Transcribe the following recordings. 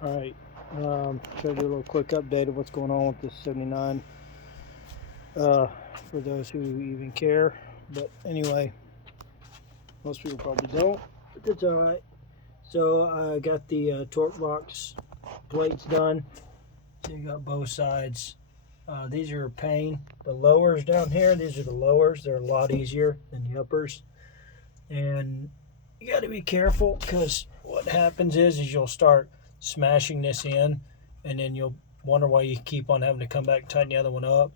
Alright, try to do a little quick update of what's going on with this 79 for those who even care. But anyway, most people probably don't, but that's alright. So I got the torque box plates done. So you got both sides. These are a pain. The lowers down here, these are the lowers. They're a lot easier than the uppers. And you got to be careful, because what happens is you'll start smashing this in, and then you'll wonder why you keep on having to come back and tighten the other one up.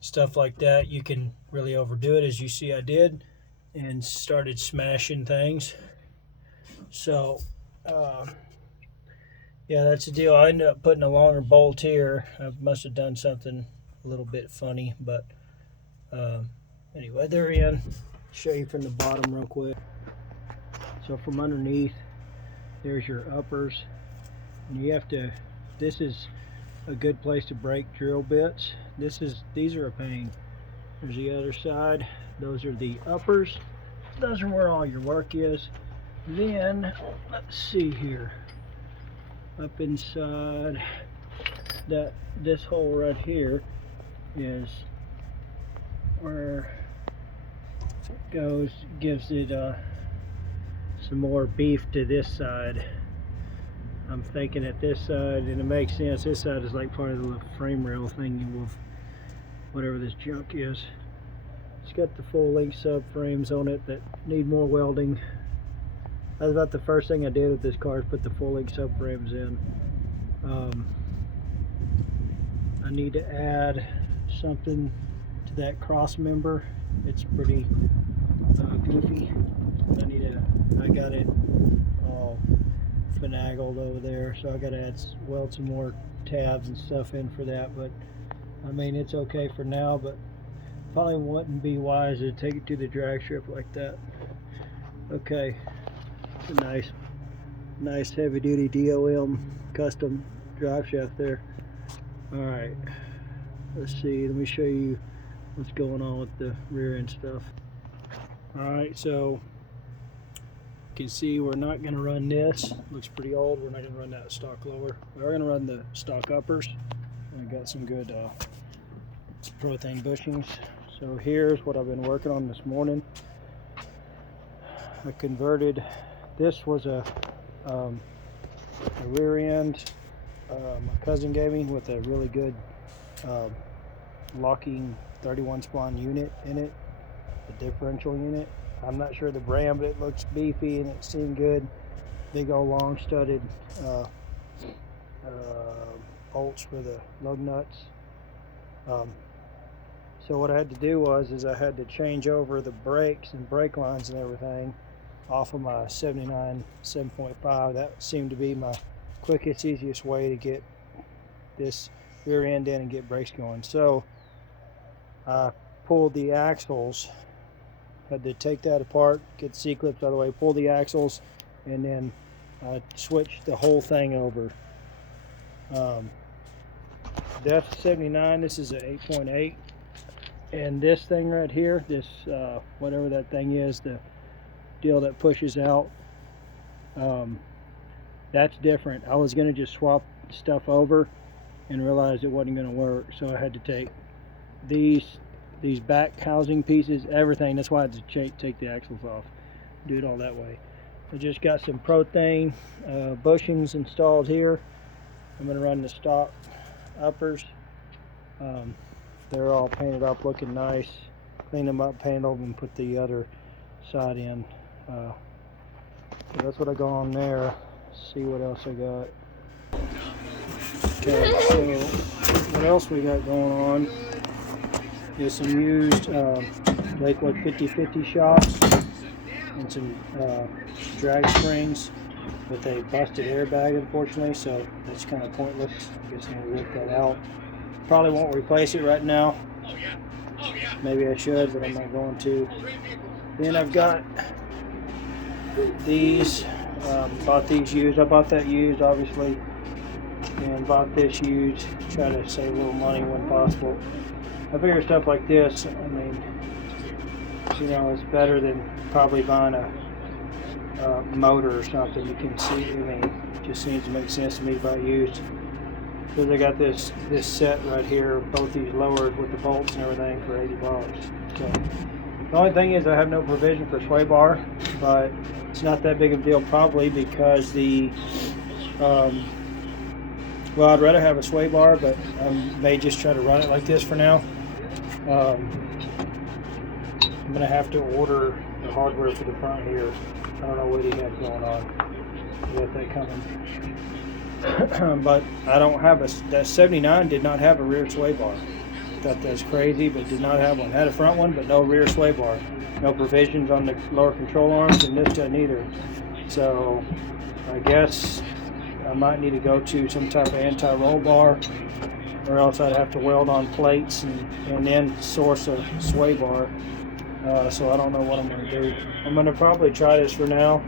Stuff like that. You can really overdo it, as you see I did, and started smashing things. So yeah, that's the deal. I ended up putting a longer bolt here. I must have done something a little bit funny, but anyway, they're in. Show you from the bottom real quick. So from underneath, there's your uppers, and you have to, this is a good place to break drill bits. These are a pain. There's the other side. Those are the uppers. Those are where all your work is. Then let's see here, up inside this hole right here is where it goes, gives it some more beef to this side. I'm thinking at this side, and it makes sense, this side is like part of the frame rail thing with whatever this junk is. It's got the full length subframes on it that need more welding. That's about the first thing I did with this car, is put the full length subframes in. I need to add something to that cross member. It's pretty goofy. I got it all finagled over there, so I got to weld some more tabs and stuff in for that. But I mean, it's okay for now, but probably wouldn't be wise to take it to the drag strip like that. Okay, it's a nice heavy duty DOM custom drive shaft there. Alright, let's see, let me show you what's going on with the rear end stuff. Alright, so you can see we're not going to run this. Looks pretty old. We're not going to run that stock lower. We are going to run the stock uppers. We've got some good propane bushings. So here's what I've been working on this morning. I converted, this was a rear end my cousin gave me with a really good locking 31 spawn unit in it, the differential unit. I'm not sure the brand, but it looks beefy and it seemed good. Big old long studded bolts for the lug nuts. So what I had to do was I had to change over the brakes and brake lines and everything off of my 79 7.5. That seemed to be my quickest, easiest way to get this rear end in and get brakes going. So I pulled the axles, had to take that apart, get the C-clips out of the way, pull the axles, and then switch the whole thing over. That's 79, this is an 8.8, and this thing right here, this whatever that thing is, the deal that pushes out, that's different. I was going to just swap stuff over and realized it wasn't going to work, so I had to take these back housing pieces, everything. That's why I had to take the axles off, do it all that way. I just got some Prothane bushings installed here. I'm going to run the stock uppers. They're all painted up, looking nice. Clean them up, paint them, and put the other side in. So that's what I got on there. Let's see what else I got. Okay, so what else we got going on is some used Lakewood 50/50 shocks and some drag springs with a busted airbag, unfortunately, so that's kind of pointless. I guess I'm going to work that out. Probably won't replace it right now. Maybe I should, but I'm not going to. Then I've got these, bought these used. I bought that used, obviously, and bought this used. Try to save a little money when possible. I figure stuff like this, I mean, you know, it's better than probably buying a motor or something. You can see, I mean, Just seems to make sense to me if I used, because I got this set right here, both these lowered with the bolts and everything for $80. So the only thing is I have no provision for sway bar, but it's not that big of a deal, probably because the well, I'd rather have a sway bar, but I may just try to run it like this for now. I'm gonna have to order the hardware for the front here. I don't know what he had going on. He got that coming. But I don't have that 79 did not have a rear sway bar. Thought that's crazy, but did not have one. Had a front one, but no rear sway bar. No provisions on the lower control arms, and this doesn't either. So I guess I might need to go to some type of anti-roll bar, or else I'd have to weld on plates and then source a sway bar. So I don't know what I'm going to do. I'm going to probably try this for now,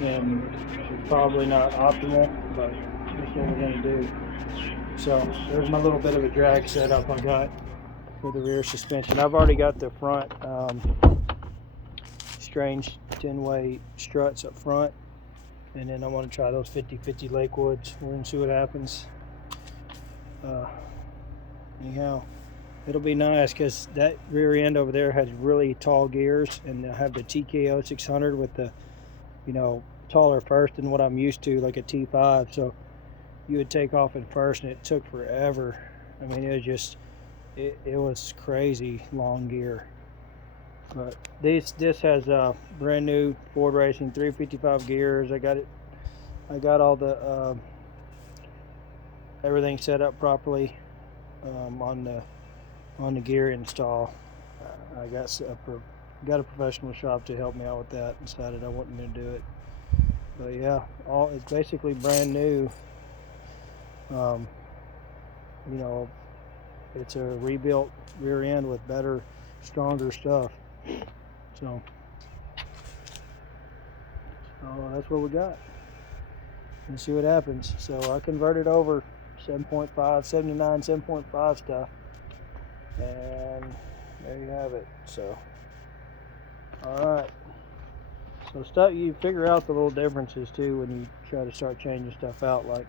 and it's probably not optimal, but that's what we're going to do. So there's my little bit of a drag setup I got for the rear suspension. I've already got the front strange 10-way struts up front, and then I want to try those 50/50 Lakewoods. We're going to see what happens. Anyhow, it'll be nice because that rear end over there has really tall gears, and I have the TKO 600 with the, you know, taller first than what I'm used to, like a T5. So you would take off in first, and it took forever. I mean, it was just, it was crazy long gear. But this has a brand new Ford Racing 355 gears. I got all the everything set up properly on the gear install. I got a professional shop to help me out with that. Decided I wasn't going to do it, but yeah, it's basically brand new. You know, it's a rebuilt rear end with better, stronger stuff. So that's what we got. Let's see what happens. So I converted over 7.5, 79, 7.5 stuff, and there you have it. So, all right. So you figure out the little differences too when you try to start changing stuff out. Like,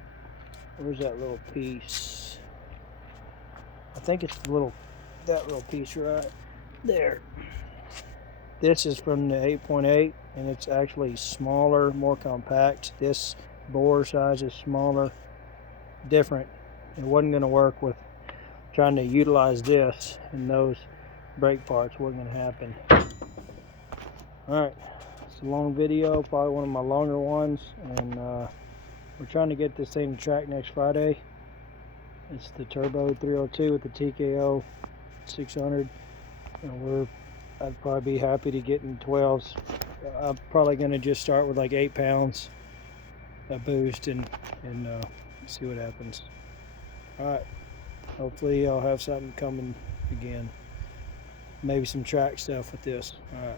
where's that little piece? I think it's that little piece right there. This is from the 8.8, and it's actually smaller, more compact. This bore size is smaller, different. It wasn't going to work with trying to utilize this, and those brake parts wasn't going to happen. Alright, it's a long video, probably one of my longer ones, and we're trying to get this thing to track next Friday. It's the Turbo 302 with the TKO 600, and I'd probably be happy to get in 12s. I'm probably going to just start with like 8 pounds a boost and see what happens. Alright, hopefully I'll have something coming again. Maybe some track stuff with this. Alright.